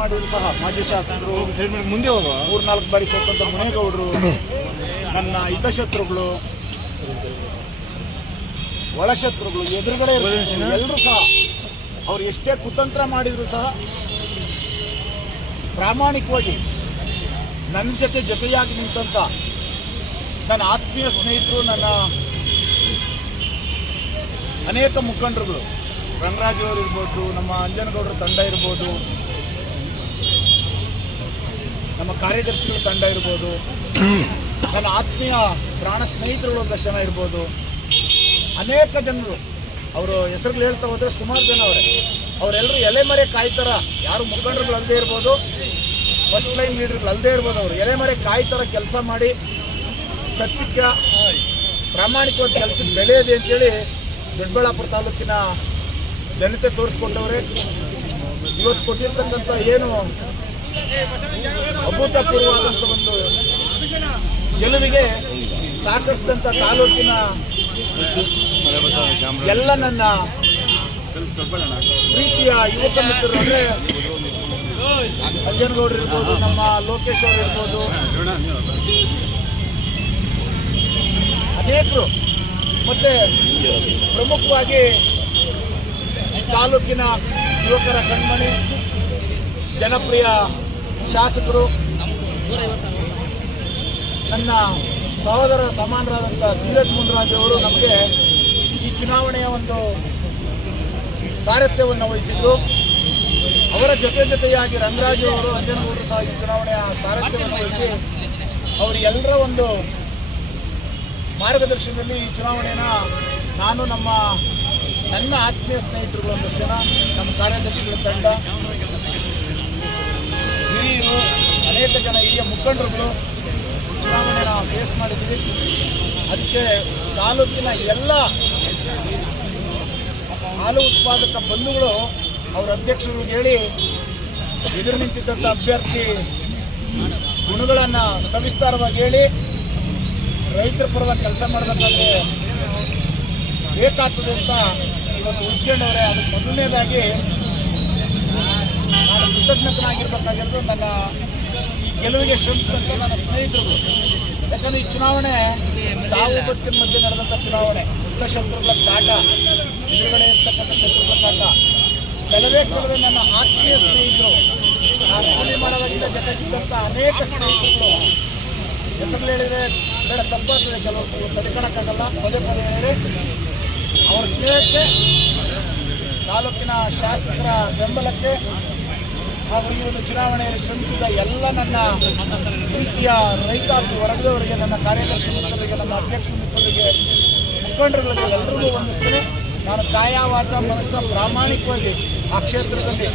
ಮಾಡಿದ್ರು ಸಹ ಮಾಜಿ ಶಾಸಕರು. ಮುಂದೆ ಮೂರ್ನಾಲ್ಕು ಬಾರಿ ಸೋತಂತ ಮುನೇಗೌಡರು. ನನ್ನ ಹಿತಶತ್ರುಗಳು ಒಳಶತ್ರುಗಳು ಎದುರುಗಡೆ ಎಲ್ಲರೂ ಸಹ ಅವ್ರು ಎಷ್ಟೇ ಕುತಂತ್ರ ಮಾಡಿದ್ರು ಸಹ ಪ್ರಾಮಾಣಿಕವಾಗಿ ನನ್ನ ಜೊತೆ ಜೊತೆಯಾಗಿ ನಿಂತಂತ ನನ್ನ ಆತ್ಮೀಯ ಸ್ನೇಹಿತರು ನನ್ನ ಅನೇಕ ಮುಖಂಡರುಗಳು ರಂಗರಾಜ್ ಅವರು ಇರ್ಬೋದು ನಮ್ಮ ಅಂಜನಗೌಡರ ತಂಡ ಇರ್ಬೋದು ನಮ್ಮ ಕಾರ್ಯದರ್ಶಿಗಳ ತಂಡ ಇರ್ಬೋದು, ನನ್ನ ಆತ್ಮೀಯ ಪ್ರಾಣ ಸ್ನೇಹಿತರುಗಳು ಒಂದಷ್ಟು ಜನ ಇರ್ಬೋದು. ಅನೇಕ ಜನರು ಅವರು ಹೆಸರುಗಳು ಹೇಳ್ತಾ ಹೋದರೆ ಸುಮಾರು ಜನ ಅವರೇ. ಅವರೆಲ್ಲರೂ ಎಲೆ ಮರೆ ಕಾಯ್ತಾರ. ಯಾರು ಮುಖಂಡರುಗಳು ಅಲ್ಲದೆ ಇರ್ಬೋದು ಫಸ್ಟ್ ಲೈನ್ ಲೀಡರ್ಗಳು ಅಲ್ಲದೆ ಇರ್ಬೋದು ಅವರು. ಎಲೆ ಮರೆ ಕಾಯ್ತಾರ ಕೆಲಸ ಮಾಡಿ, ಸತ್ಯಕ್ಕೆ, ಪ್ರಾಮಾಣಿಕವಾದ ಕೆಲಸಕ್ಕೆ ಬೆಲೆ ಇದೆ ಅಂತೇಳಿ ದೊಡ್ಡಬಳ್ಳಾಪುರ ತಾಲೂಕಿನ ಜನತೆ ತೋರಿಸ್ಕೊಂಡವ್ರೆ. ಇವತ್ತು ಕೊಟ್ಟಿರ್ತಕ್ಕಂಥ ಏನು ಅಭೂತಪೂರ್ವವಾದಂಥ ಒಂದು ಗೆಲುವಿಗೆ ಸಾಕಷ್ಟಂತ ತಾಲೂಕಿನ ಎಲ್ಲ ನನ್ನ ಪ್ರೀತಿಯ ಯುವಕ ಮಿತ್ರರು ಅಂದ್ರೆ ಅಂಜನಗೌಡರು ಇರ್ಬೋದು, ನಮ್ಮ ಲೋಕೇಶ್ ಅವರು ಇರ್ಬೋದು. ಅನೇಕರು ಮತ್ತೆ ಪ್ರಮುಖವಾಗಿ ತಾಲೂಕಿನ ಯುವಕರ ಕಣ್ಮಣಿ, ಜನಪ್ರಿಯ ಶಾಸಕರು, ನನ್ನ ಸಹೋದರ ಸಮಾನರಾದಂಥ ಧೀರಜ್ ಮುನ್ರಾಜ್ ಅವರು ನಮಗೆ ಈ ಚುನಾವಣೆಯ ಒಂದು ಸಾರಥ್ಯವನ್ನು ವಹಿಸಿದ್ರು. ಅವರ ಜೊತೆ ಜೊತೆಯಾಗಿ ರಂಗರಾಜು ಅವರು ಅಂಜನಗೌಡರು ಸಹ ಈ ಚುನಾವಣೆಯ ಸಾರಥ್ಯವನ್ನು ವಹಿಸಿ ಅವರೆಲ್ಲರ ಒಂದು ಮಾರ್ಗದರ್ಶನದಲ್ಲಿ ಈ ಚುನಾವಣೆನ ನಾನು ನಮ್ಮ ನನ್ನ ಆತ್ಮೀಯ ಸ್ನೇಹಿತರುಗಳು ಒಂದಷ್ಟು ಜನ ನಮ್ಮ ಕಾರ್ಯದರ್ಶಿಗಳ ತಂಡ ಹಿರಿಯರು ಅನೇಕ ಜನ ಹಿರಿಯ ಮುಖಂಡರುಗಳು ನಾವು ಫೇಸ್ ಮಾಡಿದ್ವಿ ಅದಕ್ಕೆ ತಾಲೂಕಿನ ಎಲ್ಲ ಹಾಲು ಉತ್ಪಾದಕ ಬಂಧುಗಳು ಅವರ ಅಧ್ಯಕ್ಷರು ಹೇಳಿ ಎದುರು ನಿಂತಿದ್ದಂಥ ಅಭ್ಯರ್ಥಿ ಗುಣಗಳನ್ನು ಸವಿಸ್ತಾರವಾಗಿ ಹೇಳಿ ರೈತರ ಪರವಾಗಿ ಕೆಲಸ ಮಾಡಬೇಕಾದ್ರೆ ಬೇಕಾಗ್ತದೆ ಅಂತ ಇವತ್ತು ಉಳಿಸ್ಕೊಂಡವ್ರೆ. ಅದಕ್ಕೆ ಮೊದಲನೇದಾಗಿ ನಾನು ಕೃತಜ್ಞತನಾಗಿರ್ಬೇಕಾಗಿರೋದು ನನ್ನ ಗೆಲುವಿಗೆ ಶ್ರಮಿಸಿದಂಥ ನನ್ನ ಸ್ನೇಹಿತರು ಯಾಕಂದ್ರೆ ಈ ಚುನಾವಣೆ ಸಾವು ಬಟ್ಟಿನ ಮಧ್ಯೆ ನಡೆದಂಥ ಚುನಾವಣೆ ಎಲ್ಲ ಶತ್ರುಗಳ ಕಾಟ, ಎದುರುಗಡೆ ಇರ್ತಕ್ಕಂಥ ಶತ್ರುಗಳ ಕಾಟ ಕೆಲವೇ ಕೆಲವೇ ನನ್ನ ಆತ್ಮೀಯ ಸ್ನೇಹಿತರು ನಾನು ಕೂಲಿ ಮಾಡೋದ್ರಿಂದ ಜೊತೆಗಿದ್ದಂಥ ಅನೇಕ ಸ್ನೇಹಿತರುಗಳು. ಹೆಸರು ಹೇಳಿದರೆ, ಬೇಡ ತಪ್ಪಾಗ್ತದೆ ಕೆಲವರು ತಡೆಕೊಳಕ್ಕಾಗಲ್ಲ ಪದೇ ಪದೇ ಹೇಳಿದರೆ ಅವರ ಸ್ನೇಹಕ್ಕೆ, ತಾಲೂಕಿನ ಶಾಸಕರ ಬೆಂಬಲಕ್ಕೆ ಹಾಗೂ ಈ ಒಂದು ಚುನಾವಣೆಯಲ್ಲಿ ಶ್ರಮಿಸಿದ ಎಲ್ಲ ನನ್ನ ಪ್ರೀತಿಯ ರೈತಾಪಿ ವರ್ಗದವರಿಗೆ, ನನ್ನ ಕಾರ್ಯದರ್ಶಿ ಮಿತ್ರರಿಗೆ ನನ್ನ ಅಧ್ಯಕ್ಷ ಮಿತ್ರರಿಗೆ, ಮುಖಂಡರುಗಳಿಗೆ ಎಲ್ಲರಿಗೂ ವಂದಿಸ್ತೇನೆ. ನಾನು ಕಾಯ ವಾಚ ಮನಸ್ಸ ಪ್ರಾಮಾಣಿಕವಾಗಿ ಆ ಕ್ಷೇತ್ರದಲ್ಲಿ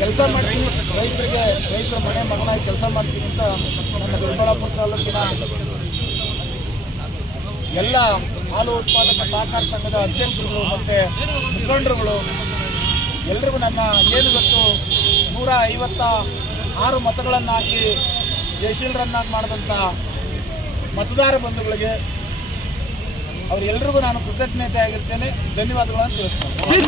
ಕೆಲಸ ಮಾಡ್ತೀನಿ. ರೈತರಿಗೆ, ರೈತರ ಮನೆ ಮಗನಾಗಿ ಕೆಲಸ ಮಾಡ್ತೀನಿ ಅಂತ ನನ್ನ ದೊಡ್ಡಬಳ್ಳಾಪುರ ತಾಲೂಕಿನ ಎಲ್ಲ ಹಾಲು ಉತ್ಪಾದಕ ಸಹಕಾರ ಸಂಘದ ಅಧ್ಯಕ್ಷರುಗಳು ಮತ್ತು ಮುಖಂಡರುಗಳು, ಎಲ್ರಿಗೂ ನನ್ನ ಏನು ಇವತ್ತು ನೂರ ಐವತ್ತ ಆರು ಮತಗಳನ್ನು ಹಾಕಿ ಜಯಶೀಲರನ್ನಾಗಿ ಮಾಡಿದಂಥ ಮತದಾರ ಬಂಧುಗಳಿಗೆ ಅವರೆಲ್ಲರಿಗೂ ನಾನು ಕೃತಜ್ಞತೆ ಆಗಿರ್ತೇನೆ ಧನ್ಯವಾದಗಳನ್ನು ತಿಳಿಸ್ತೇನೆ.